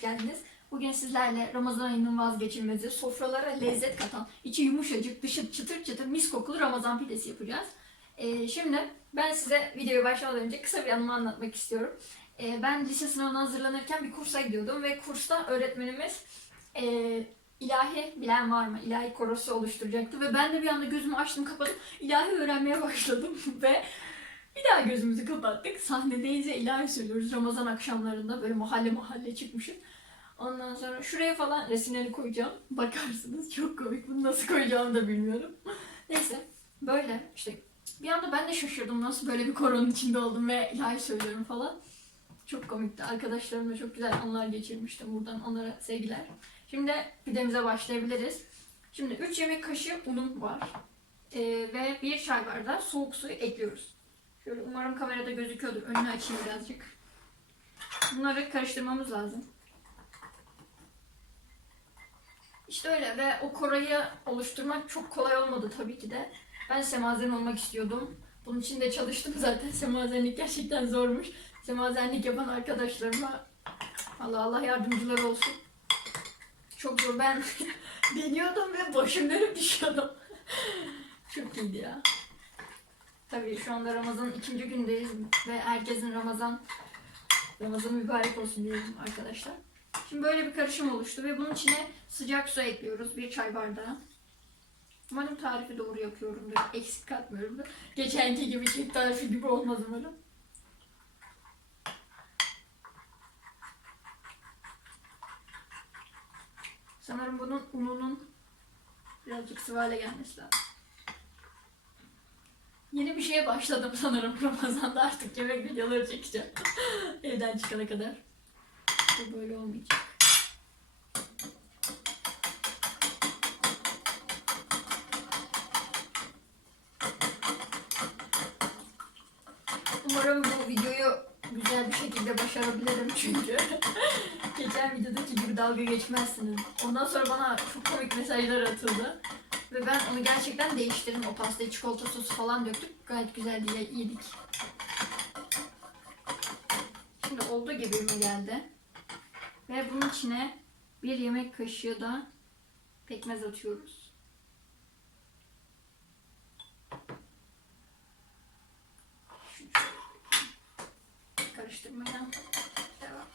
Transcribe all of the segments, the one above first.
geldiniz. Bugün sizlerle Ramazan ayının vazgeçilmezi, sofralara lezzet katan, içi yumuşacık, dışı çıtır çıtır mis kokulu Ramazan pidesi yapacağız. Ee, şimdi ben size videoya başlamadan önce kısa bir anımı anlatmak istiyorum. Ee, ben lise sınavına hazırlanırken bir kursa gidiyordum ve kursta öğretmenimiz e, ilahi bilen var mı? İlahi korosu oluşturacaktı ve ben de bir anda gözümü açtım kapadım. ilahi öğrenmeye başladım ve bir daha gözümüzü kapattık. Sahnedeyiz ya ilahi söylüyoruz. Ramazan akşamlarında böyle mahalle mahalle çıkmışım. Ondan sonra şuraya falan resimleri koyacağım. Bakarsınız çok komik. Bunu nasıl koyacağımı da bilmiyorum. Neyse böyle işte bir anda ben de şaşırdım nasıl böyle bir koronun içinde oldum ve ilahi söylüyorum falan. Çok komikti. Arkadaşlarımla çok güzel anlar geçirmiştim. Buradan onlara sevgiler. Şimdi pidemize başlayabiliriz. Şimdi 3 yemek kaşığı unum var. Ee, ve bir çay bardağı soğuk suyu ekliyoruz. Şöyle umarım kamerada gözüküyordur. Önünü açayım birazcık. Bunları karıştırmamız lazım. İşte öyle ve o korayı oluşturmak çok kolay olmadı tabii ki de. Ben semazen olmak istiyordum. Bunun için de çalıştım zaten. Semazenlik gerçekten zormuş. Semazenlik yapan arkadaşlarıma Allah Allah yardımcılar olsun. Çok zor. Ben deniyordum ve başım dönüp düşüyordum. çok iyiydi ya. Tabii şu anda Ramazan'ın ikinci gündeyiz ve herkesin Ramazan Ramazan mübarek olsun diyelim arkadaşlar. Şimdi böyle bir karışım oluştu ve bunun içine sıcak su ekliyoruz. Bir çay bardağı. Umarım tarifi doğru yapıyorumdur. Eksik katmıyorumdur. Geçenki gibi kek tarifi gibi olmaz umarım. Sanırım bunun ununun birazcık sıvı hale gelmesi lazım. Yeni bir şeye başladım sanırım Ramazan'da artık yemek videoları çekeceğim. Evden çıkana kadar. Bu böyle olmayacak. Umarım bu videoyu güzel bir şekilde başarabilirim çünkü geçen videodaki gibi dalga geçmezsiniz. Ondan sonra bana çok komik mesajlar atıldı. Ve ben onu gerçekten değiştirdim. O pastaya çikolata sosu falan döktük. Gayet güzel diye yedik. Şimdi olduğu gibi mi geldi? Ve bunun içine bir yemek kaşığı da pekmez atıyoruz. Karıştırmaya devam.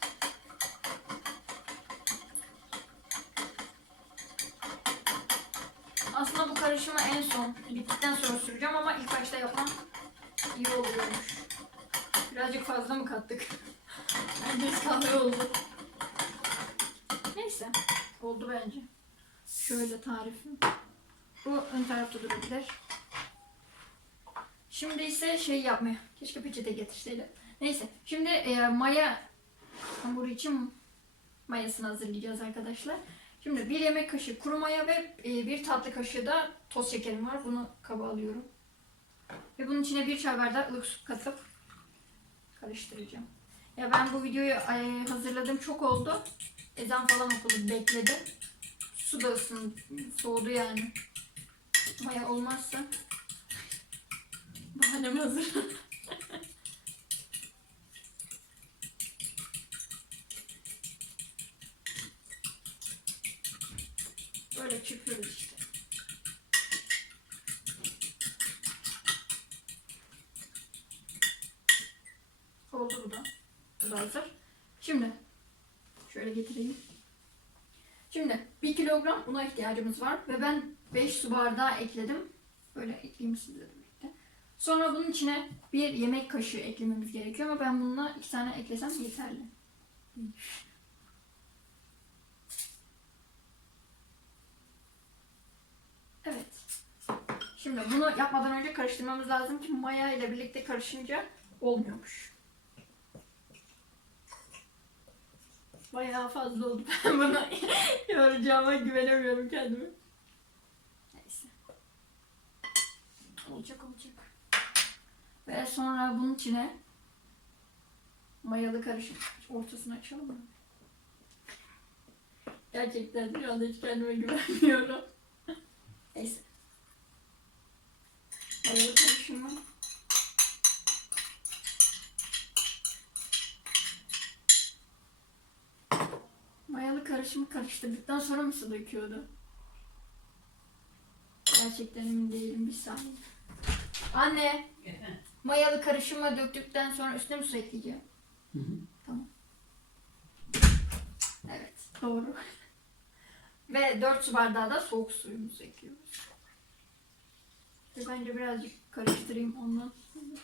Aslında bu karışımı en son bittikten sonra süreceğim ama ilk başta yapmam iyi oluyormuş. Birazcık fazla mı kattık? Herkes kahve oldu. Neyse. Oldu bence. Şöyle tarifim. Bu ön tarafta durabilir. Şimdi ise şey yapmaya. Keşke peçete getirseydim. Neyse. Şimdi e, maya hamuru için mayasını hazırlayacağız arkadaşlar. Şimdi bir yemek kaşığı kuru maya ve e, bir tatlı kaşığı da toz şekerim var. Bunu kaba alıyorum. Ve bunun içine bir çay bardağı ılık su katıp karıştıracağım. Ya ben bu videoyu hazırladım çok oldu. Ezan falan okudu bekledim. Su da ısın, soğudu yani. Maya olmazsa bahanem hazır. Böyle çıkıyoruz işte. Oldu bu da. Bu da hazır. Şimdi şöyle getireyim. Şimdi 1 kilogram una ihtiyacımız var ve ben 5 su bardağı ekledim. Böyle ekleyeyim sizle birlikte. Sonra bunun içine bir yemek kaşığı eklememiz gerekiyor ama ben bununla iki tane eklesem yeterli. Evet. Şimdi bunu yapmadan önce karıştırmamız lazım ki maya ile birlikte karışınca olmuyormuş. Bayağı fazla oldu. Ben bunu yoracağıma güvenemiyorum kendime. Neyse. Olacak olacak. Ve sonra bunun içine mayalı karışım. Ortasını açalım mı? Gerçekten şu anda hiç kendime güvenmiyorum. Neyse. Mayalı karışımı karışımı karıştırdıktan sonra mı su döküyordu? Gerçekten emin değilim bir saniye. Anne, mayalı karışımı döktükten sonra üstüne mi su ekleyeceğim? Hı hı. Tamam. Evet, doğru. Ve 4 su bardağı da soğuk suyumuzu ekliyoruz. Ve bence birazcık karıştırayım ondan sonra.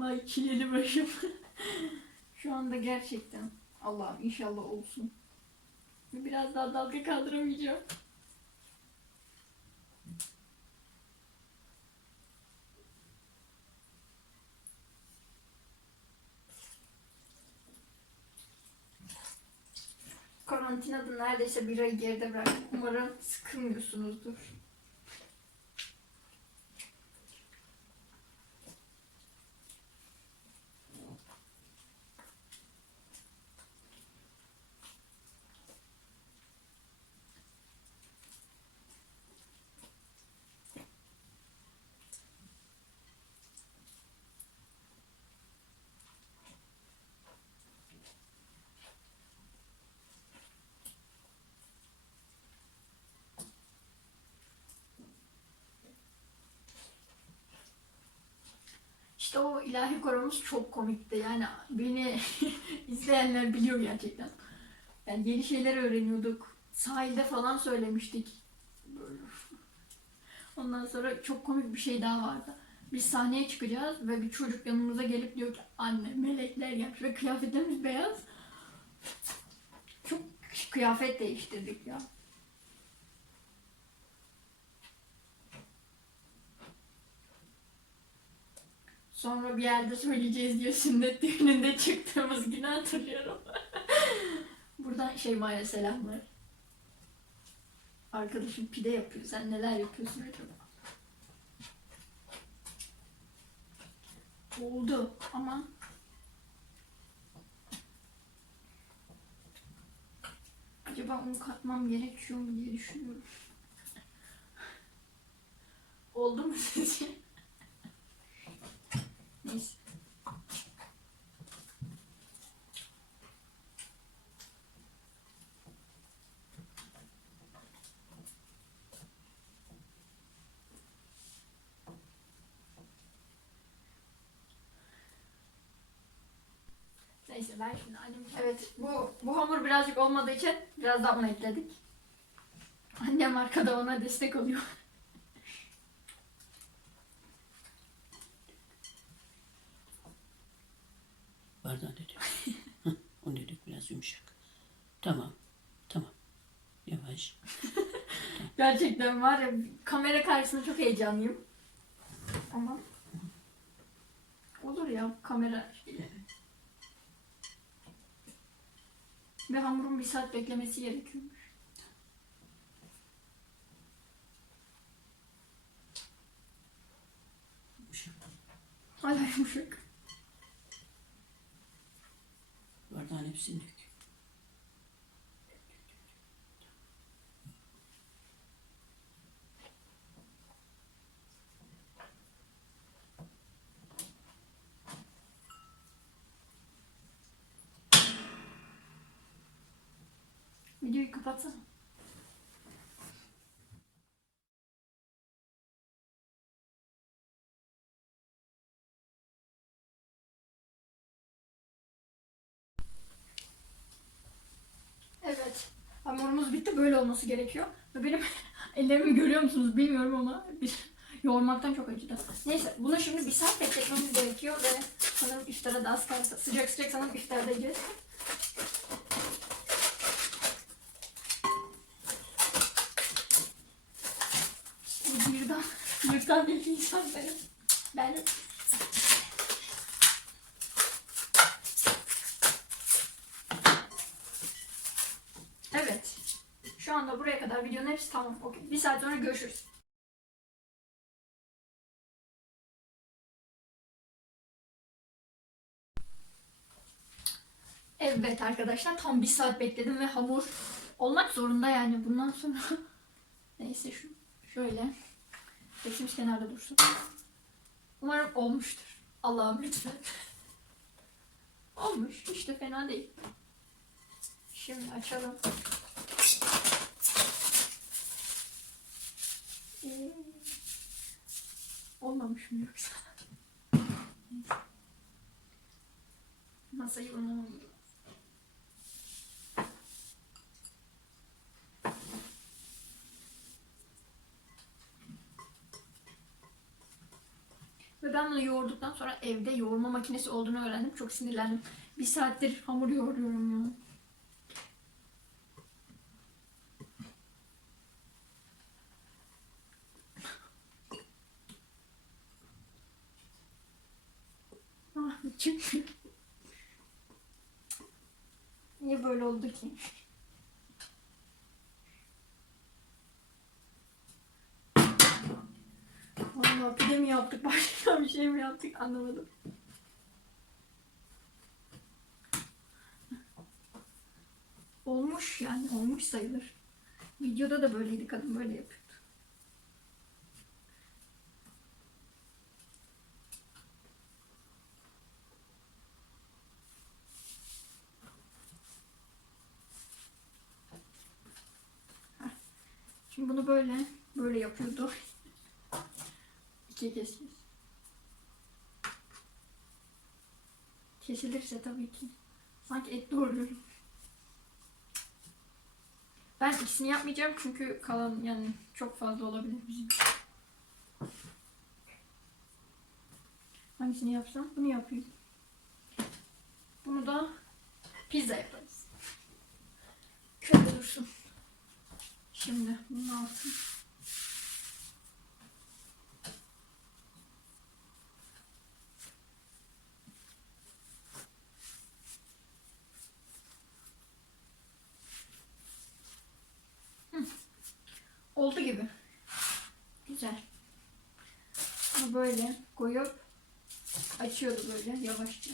Vay çileli başım. Şu anda gerçekten Allah'ım inşallah olsun. Biraz daha dalga kaldıramayacağım. Karantinada neredeyse bir ay geride bıraktık. Umarım sıkılmıyorsunuzdur. İşte o ilahi koromuz çok komikti. Yani beni izleyenler biliyor gerçekten. Yani yeni şeyler öğreniyorduk. Sahilde falan söylemiştik. Böyle. Ondan sonra çok komik bir şey daha vardı. Biz sahneye çıkacağız ve bir çocuk yanımıza gelip diyor ki anne melekler gelmiş ve kıyafetlerimiz beyaz. Çok kıyafet değiştirdik ya. Sonra bir yerde söyleyeceğiz diye sünnet düğününde çıktığımız günü hatırlıyorum. Buradan Şeyma'ya selamlar. Arkadaşım pide yapıyor. Sen neler yapıyorsun acaba? Oldu ama acaba un katmam gerekiyor mu diye düşünüyorum. Oldu mu sizce? Neyse. Neyse ben şimdi annem... Evet bu, bu hamur birazcık olmadığı için biraz daha un ekledik. Annem arkada ona destek oluyor. Bardağı dedik. Hah, Onu dedik biraz yumuşak. Tamam. Tamam. Yavaş. Gerçekten var ya kamera karşısında çok heyecanlıyım. Ama olur ya kamera şeyi. Ve hamurun bir saat beklemesi gerekiyormuş. Hala yumuşak. Bardağın hepsini dök. Videoyu kapatsana. Evet. Hamurumuz bitti. Böyle olması gerekiyor. Ve benim ellerimi görüyor musunuz bilmiyorum ama bir yoğurmaktan çok acıdı. Neyse bunu şimdi bir saat bekletmemiz gerekiyor ve sanırım iftara da az kaldı. Sıcak sıcak sanırım iftarda yiyeceğiz. 4 tane yiyeceğim benim. Ben Evet. Şu anda buraya kadar videonun hepsi tamam. Okey. Bir saat sonra görüşürüz. Evet arkadaşlar tam bir saat bekledim ve hamur olmak zorunda yani bundan sonra. Neyse şu şöyle. Tepsimiz kenarda dursun. Umarım olmuştur. Allah'ım lütfen. Olmuş. Hiç de fena değil. Şimdi açalım. Ee, olmamış mı yoksa? Masayı unutmam. Ve ben bunu yoğurduktan sonra evde yoğurma makinesi olduğunu öğrendim. Çok sinirlendim. Bir saattir hamur yoğuruyorum ya. Ah, çünkü Niye böyle oldu ki? Vallahi pide mi yaptık, başka bir şey mi yaptık anlamadım. Olmuş yani, olmuş sayılır. Videoda da böyleydi, kadın böyle yapıyordu. Şimdi bunu böyle, böyle yapıyordu. İkiye keseceğiz. Kesilirse tabii ki. Sanki et doğruyorum. Ben ikisini yapmayacağım çünkü kalan yani çok fazla olabilir bizim. Hangisini yapsam? Bunu yapayım. Bunu da pizza yaparız. Şöyle dursun. Şimdi bunun altını Oldu gibi. Güzel. Bunu böyle koyup açıyordu böyle yavaşça.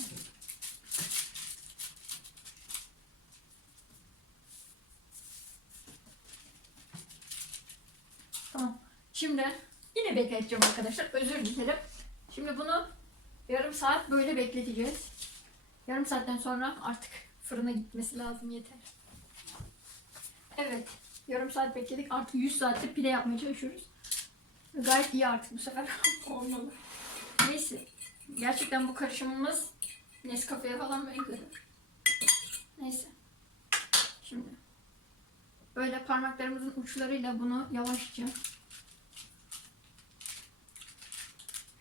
Tamam. Şimdi yine bekleteceğim arkadaşlar. Özür dilerim. Şimdi bunu yarım saat böyle bekleteceğiz. Yarım saatten sonra artık fırına gitmesi lazım yeter. Evet. Yarım saat bekledik. Artık 100 saattir pide yapmaya çalışıyoruz. Gayet iyi artık bu sefer. Olmalı. Neyse. Gerçekten bu karışımımız Nescafe'ye falan benziyor. Neyse. Şimdi. Böyle parmaklarımızın uçlarıyla bunu yavaşça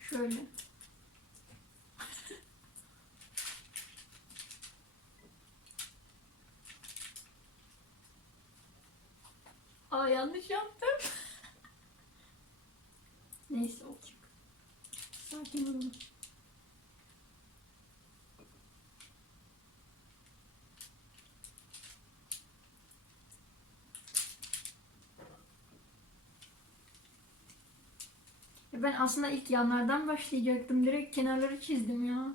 şöyle Aa yanlış yaptım. Neyse olacak. Sakin olun. Ben aslında ilk yanlardan başlayacaktım. Direkt kenarları çizdim ya.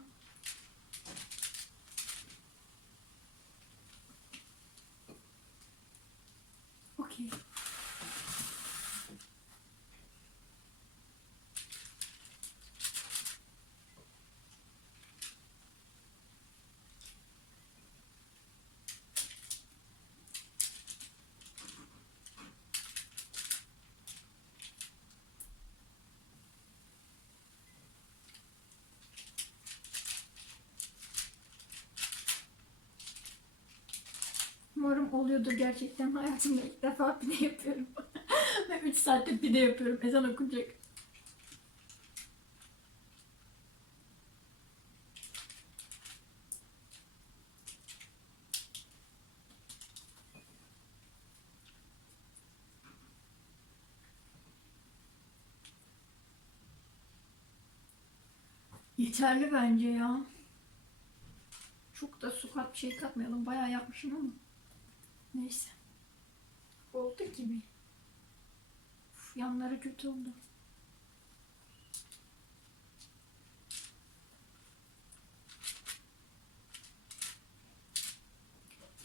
Okey. Umarım oluyordur gerçekten. Hayatımda ilk defa pide yapıyorum. Ve 3 saatte pide yapıyorum. Ezan okunacak. Yeterli bence ya. Çok da su kat bir şey katmayalım. Bayağı yapmışım ama. Neyse. Oldu gibi. Uf, yanları kötü oldu.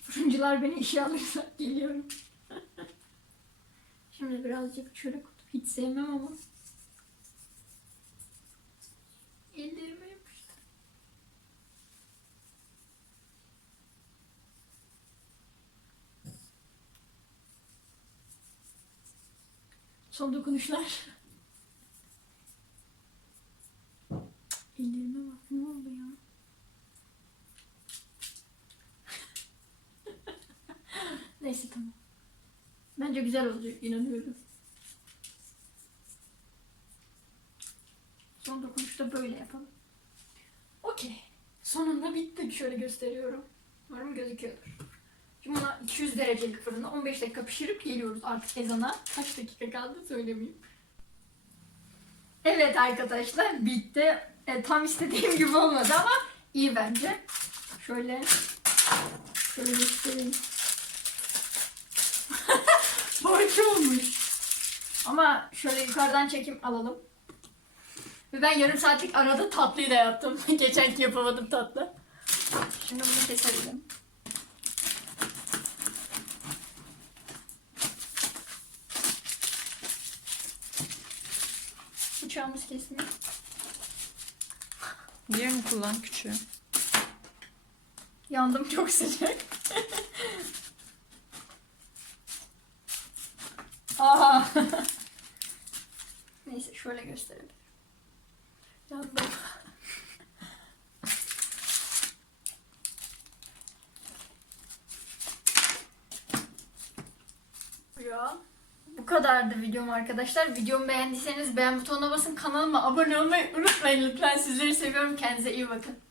Fırıncılar beni işe alırsa geliyorum. Şimdi birazcık kutu. Hiç sevmem ama. Ellerime Son dokunuşlar. Ellerime bak. Ne oldu ya? Neyse tamam. Bence güzel olacak. inanıyorum. Son dokunuşta böyle yapalım. Okey. Sonunda bitti. Şöyle gösteriyorum. Umarım gözüküyordur. Şimdi buna 200 derecelik fırında 15 dakika pişirip geliyoruz artık ezana. Kaç dakika kaldı söylemeyeyim. Evet arkadaşlar bitti. E, tam istediğim gibi olmadı ama iyi bence. Şöyle şöyle göstereyim. Harika olmuş. Ama şöyle yukarıdan çekim alalım. Ve ben yarım saatlik arada tatlıyı da yaptım. Geçenki yapamadım tatlı. Şimdi bunu keselim. Bıçağımız kesmiyor. Diğerini kullan küçüğü. Yandım çok sıcak. Aha. Neyse şöyle gösterelim. Yandım. Ya. Bu kadardı videom arkadaşlar. Videomu beğendiyseniz beğen butonuna basın. Kanalıma abone olmayı unutmayın lütfen. Sizleri seviyorum. Kendinize iyi bakın.